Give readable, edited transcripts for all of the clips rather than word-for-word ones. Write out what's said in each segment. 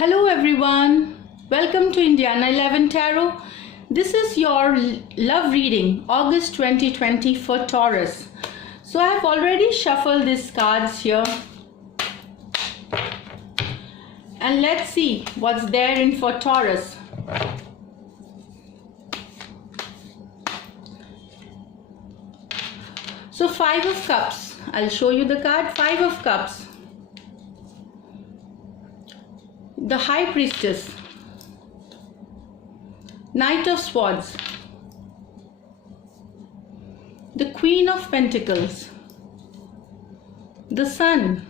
Hello everyone, welcome to Indiana 11 Tarot. This is your love reading, August 2020 for Taurus. So I have already shuffled these cards here. And let's see what's there in for Taurus. So Five of Cups. I'll show you the card. Five of Cups. The High Priestess, Knight of Swords, the Queen of Pentacles, the Sun,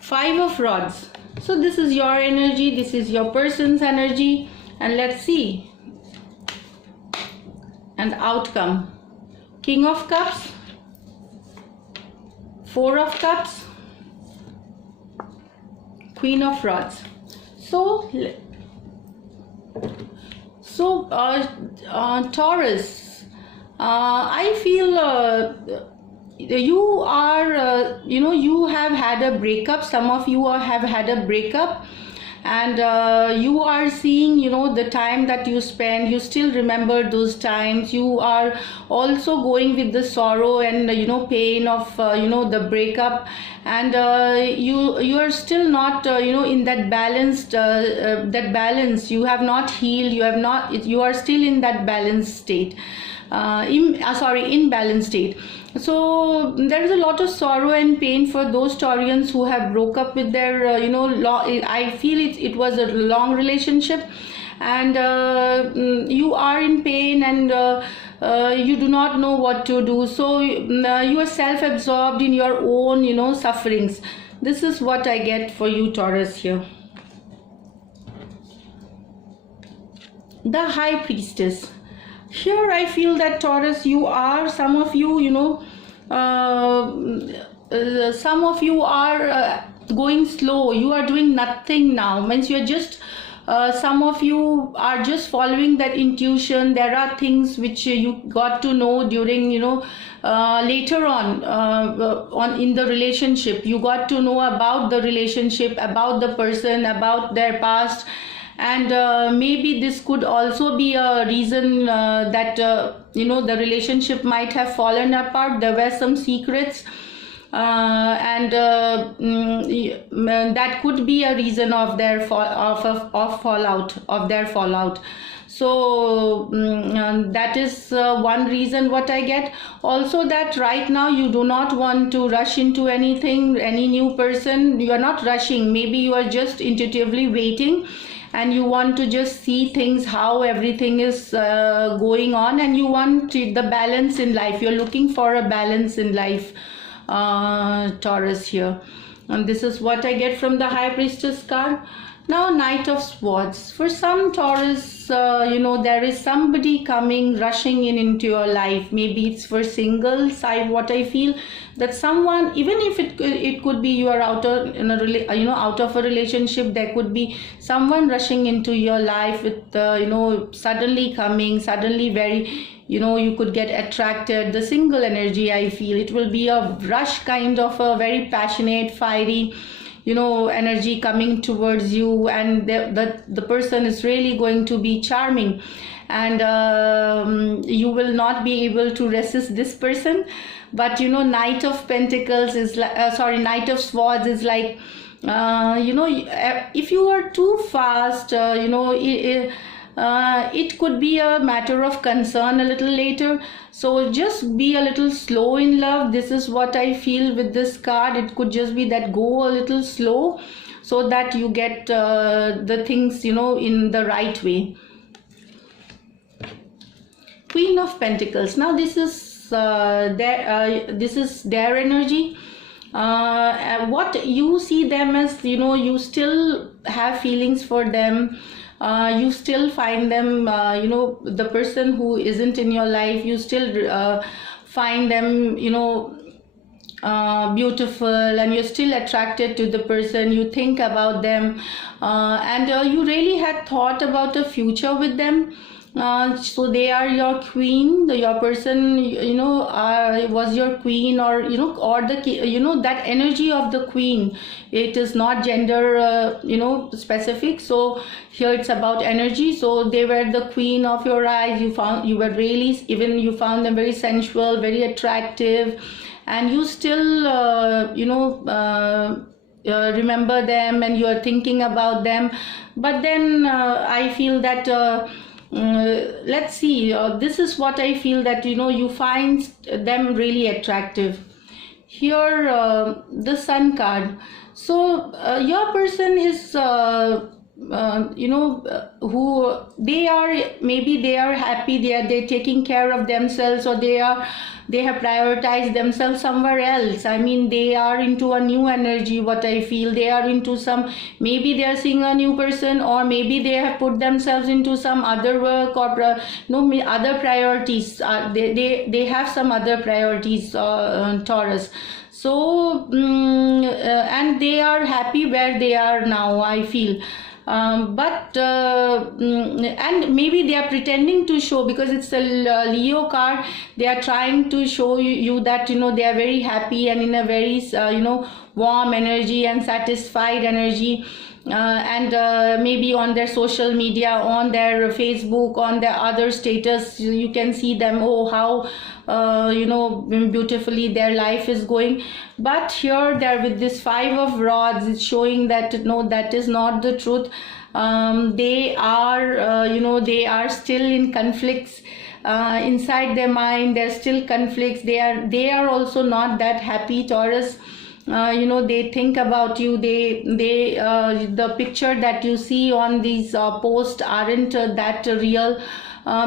Five of Rods. So this is your energy, this is your person's energy, and let's see an outcome. King of Cups, Four of Cups, Queen of Rods. Taurus, I feel you are you have had a breakup. Some of you have had a breakup, and you are seeing the time that you spend. You still remember those times. You are also going with the sorrow and pain of the breakup, and you are still not in that balanced that balance. You have not healed. You are still in that balanced state, in balanced state. So there is a lot of sorrow and pain for those Taurians who have broke up with their I feel it was a long relationship, and you are in pain, and you do not know what to do. So you are self-absorbed in your own sufferings. This is what I get for you, Taurus, here. The High Priestess. Here I feel that Taurus, some of you are going slow. You are doing nothing now. Means you are just some of you are just following that intuition. There are things which you got to know during later on in the relationship. You got to know about the relationship, about the person, about their past. And maybe this could also be a reason that the relationship might have fallen apart. There were some secrets, and that could be a reason of their fallout. So that is one reason what I get. Also, that right now you do not want to rush into anything, any new person. You are not rushing. Maybe you are just intuitively waiting, and you want to just see things, how everything is going on, and you want the balance in life. You're looking for a balance in life, Taurus, here. And this is what I get from the High Priestess card. Now, Knight of Swords. For some Taurus, there is somebody coming, rushing into your life. Maybe it's for singles. What I feel that someone, even if it could be you are out of a relationship, there could be someone rushing into your life with suddenly coming, suddenly very you could get attracted. The single energy, I feel it will be a rush, kind of a very passionate, fiery energy coming towards you, and the person is really going to be charming, and you will not be able to resist this person. But Knight of Pentacles is Knight of Swords is like if you are too fast, it could be a matter of concern a little later. So just be a little slow in love. This is what I feel with this card. It could just be that go a little slow, so that you get the things in the right way. Queen of Pentacles. Now this is their energy. What you see them as, you still have feelings for them. You still find them, the person who isn't in your life, you still find them, beautiful, and you're still attracted to the person. You think about them, and you really had thought about a future with them. So they are your queen, your person, was your queen, or or that energy of the queen. It is not gender specific. So here it's about energy. So they were the queen of your eyes. You were really, even you found them very sensual, very attractive, and you still remember them, and you are thinking about them. But then I feel that let's see, this is what I feel, that you find them really attractive. Here the Sun card. So your person is who they are, maybe they are happy, they're taking care of themselves, or they have prioritized themselves somewhere else. I mean, they are into a new energy, what I feel. They are into some, maybe they are seeing a new person, or maybe they have put themselves into some other work, or other priorities. They have some other priorities, Taurus. So and they are happy where they are now, I feel. And maybe they are pretending to show, because it's a Leo card. They are trying to show you that they are very happy and in a very warm energy and satisfied energy. And maybe on their social media, on their Facebook, on their other status, you can see them, oh, how beautifully their life is going. But here they're with this 5 of rods. It's showing that no, that is not the truth. They are they are still in conflicts inside their mind. There's still conflicts. They are also not that happy, Taurus. They think about you. They the picture that you see on these posts aren't that real,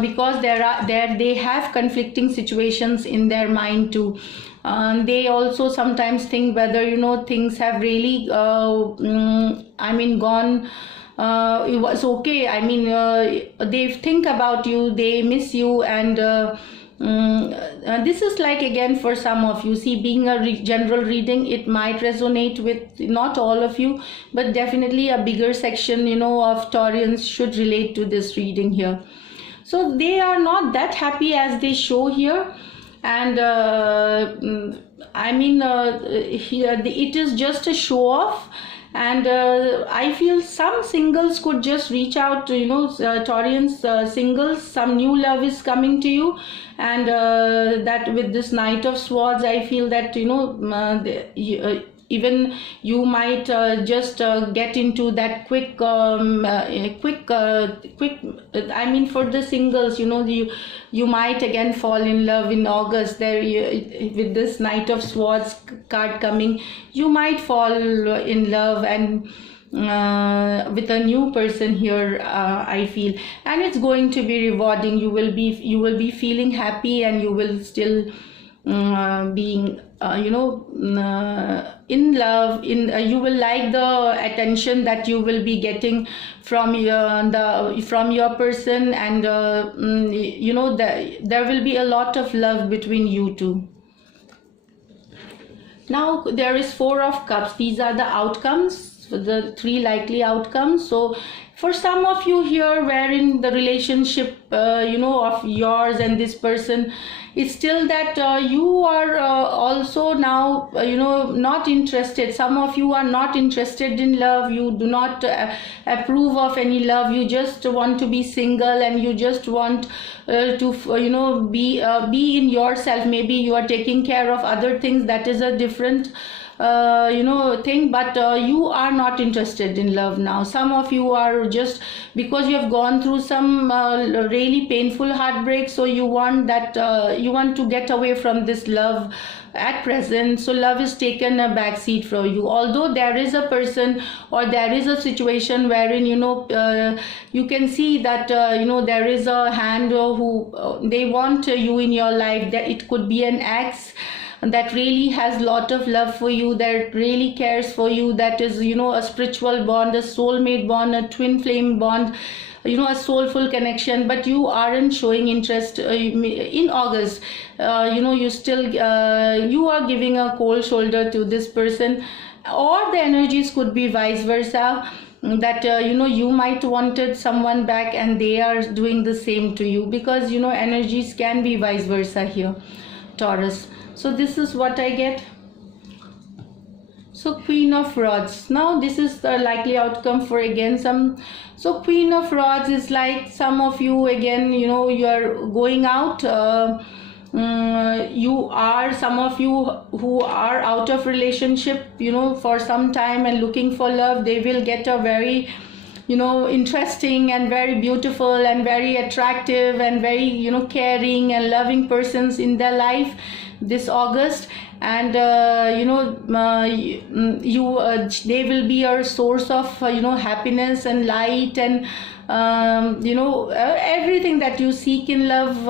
because they have conflicting situations in their mind too. They also sometimes think whether things have really gone. It was okay. I mean, they think about you, they miss you, and this is like, again, for some of you, see, being a general reading, it might resonate with not all of you, but definitely a bigger section of Taurians should relate to this reading here. So they are not that happy as they show here. And here it is just a show off. And I feel some singles could just reach out to Taurians, singles. Some new love is coming to you, and that with this Knight of Swords, I feel that even you might just get into that quick I mean, for the singles, you might again fall in love in August. There, with this Knight of Swords card coming, you might fall in love and with a new person here, I feel, and it's going to be rewarding. You will be feeling happy, and you will still being in love. You will like the attention that you will be getting from your person, and there will be a lot of love between you two. Now there is 4 of Cups. These are the outcomes, the 3 likely outcomes. So for some of you here, wherein the relationship of yours and this person, it's still that you are also now not interested. Some of you are not interested in love. You do not approve of any love. You just want to be single, and you just want to be in yourself. Maybe you are taking care of other things. That is a different thing, but you are not interested in love now. Some of you are just, because you have gone through some really painful heartbreak, so you want that you want to get away from this love at present. So love is taken a back seat for you, although there is a person or there is a situation wherein you can see that there is a hand who they want you in your life. That it could be an ex that really has lot of love for you, that really cares for you, that is a spiritual bond, a soulmate bond, a twin flame bond. a soulful connection, but you aren't showing interest in August. You still you are giving a cold shoulder to this person, or the energies could be vice versa, that you might wanted someone back and they are doing the same to you, because energies can be vice versa here, Taurus. So this is what I get. So Queen of Rods. Now this is the likely outcome for again some. So Queen of Rods is like some of you again, you are going out. Some of you who are out of relationship, for some time and looking for love, they will get a very interesting and very beautiful and very attractive and very caring and loving persons in their life this August. And they will be your source of happiness and light, and everything that you seek in love.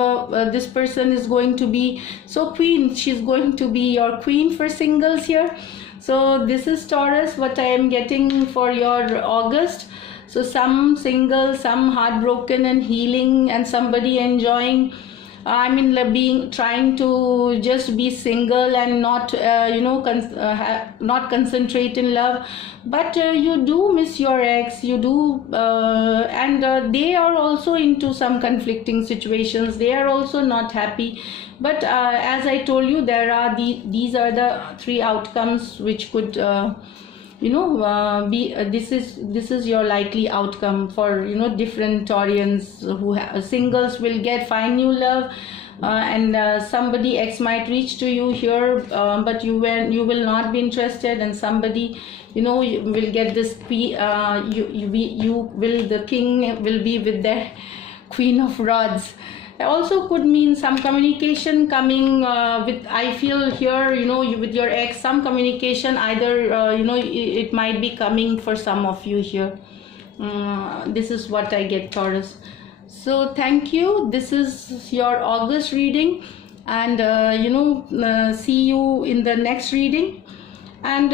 This person is going to be so queen. She's going to be your queen for singles here. So this is Taurus, what I am getting for your August. So some single, some heartbroken and healing, and somebody enjoying, trying to just be single and not not concentrate in love, but you do miss your ex, you do, and they are also into some conflicting situations, they are also not happy. But as I told you, there are these are the three outcomes which could this is your likely outcome for different Taurians who singles will find new love, and somebody ex might reach to you here, but you will not be interested, and somebody will get this the king will be with the Queen of Rods. Also could mean some communication coming with, I feel here, with your ex, some communication, either it might be coming for some of you here. This is what I get, Taurus. So thank you. This is your August reading, and see you in the next reading, and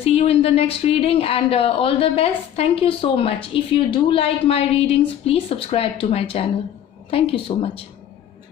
see you in the next reading, and all the best. Thank you so much. If you do like my readings, please subscribe to my channel. Thank you so much.